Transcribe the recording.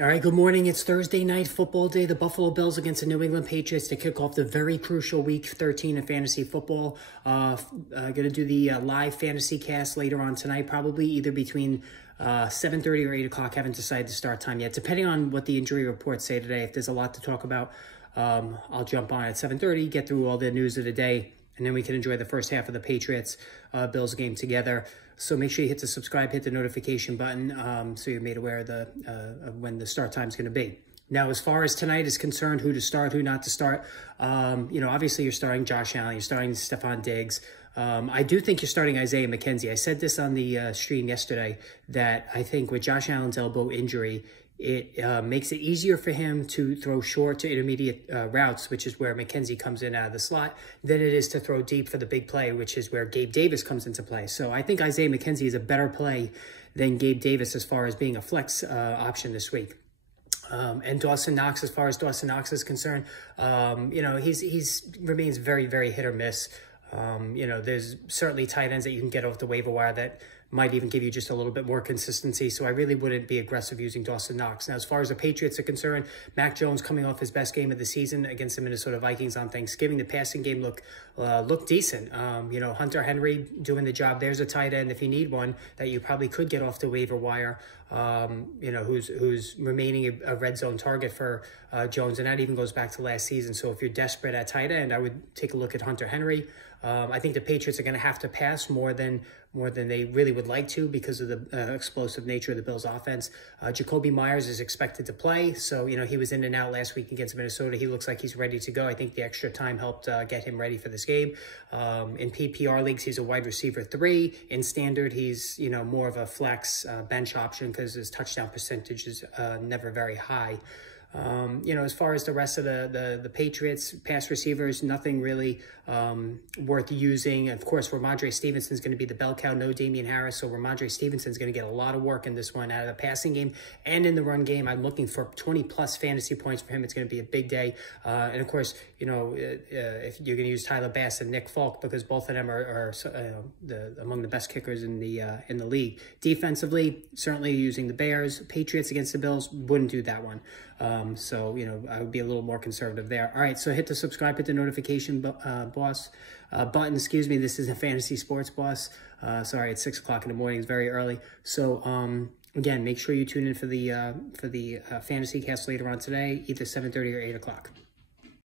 All right, good morning. It's Thursday night football day. The Buffalo Bills against the New England Patriots to kick off the very crucial Week 13 of fantasy football. Going to do the live fantasy cast later on tonight, probably either between 7:30 or 8 o'clock. Haven't decided the start time yet, depending on what the injury reports say today. If there's a lot to talk about, I'll jump on at 7:30, get through all the news of the day, and then we can enjoy the first half of the Patriots-Bills game together. So make sure you hit the subscribe, hit the notification button so you're made aware of when the start time is going to be. Now, as far as tonight is concerned, who to start, who not to start, obviously you're starting Josh Allen, you're starting Stephon Diggs. I do think you're starting Isaiah McKenzie. I said this on the stream yesterday that I think with Josh Allen's elbow injury, it makes it easier for him to throw short to intermediate routes, which is where McKenzie comes in out of the slot, than it is to throw deep for the big play, which is where Gabe Davis comes into play. So I think Isaiah McKenzie is a better play than Gabe Davis as far as being a flex option this week. And Dawson Knox, as far as Dawson Knox is concerned, he's remains very, very hit or miss. There's certainly tight ends that you can get off the waiver wire that might even give you just a little bit more consistency. So I really wouldn't be aggressive using Dawson Knox. Now, as far as the Patriots are concerned, Mac Jones coming off his best game of the season against the Minnesota Vikings on Thanksgiving. The passing game looked decent. Hunter Henry doing the job. There's a tight end, if you need one, that you probably could get off the waiver wire, who's remaining a red zone target for Jones. And that even goes back to last season. So if you're desperate at tight end, I would take a look at Hunter Henry. I think the Patriots are going to have to pass more than they really would like to because of the explosive nature of the Bills' offense. Jacoby Myers is expected to play, so he was in and out last week against Minnesota. He looks like he's ready to go. I think the extra time helped get him ready for this game. In PPR leagues, he's a wide receiver 3. In standard, he's more of a flex bench option because his touchdown percentage is never very high. As far as the rest of the Patriots pass receivers, nothing really worth using. Of course, Rhamondre Stevenson is going to be the bell cow, no Damian Harris. So Rhamondre Stevenson is going to get a lot of work in this one out of the passing game and in the run game. I'm looking for 20-plus fantasy points for him. It's going to be a big day. And of course, if you're going to use Tyler Bass and Nick Folk, because both of them are among the best kickers in the league. Defensively, certainly using the Bears. Patriots against the Bills, wouldn't do that one. I would be a little more conservative there. All right, so hit the subscribe, hit the notification button. Excuse me, this is a Fantasy Sports Boss. Sorry, it's 6 o'clock in the morning. It's very early. So again, make sure you tune in for the fantasy cast later on today, either 7:30 or 8 o'clock.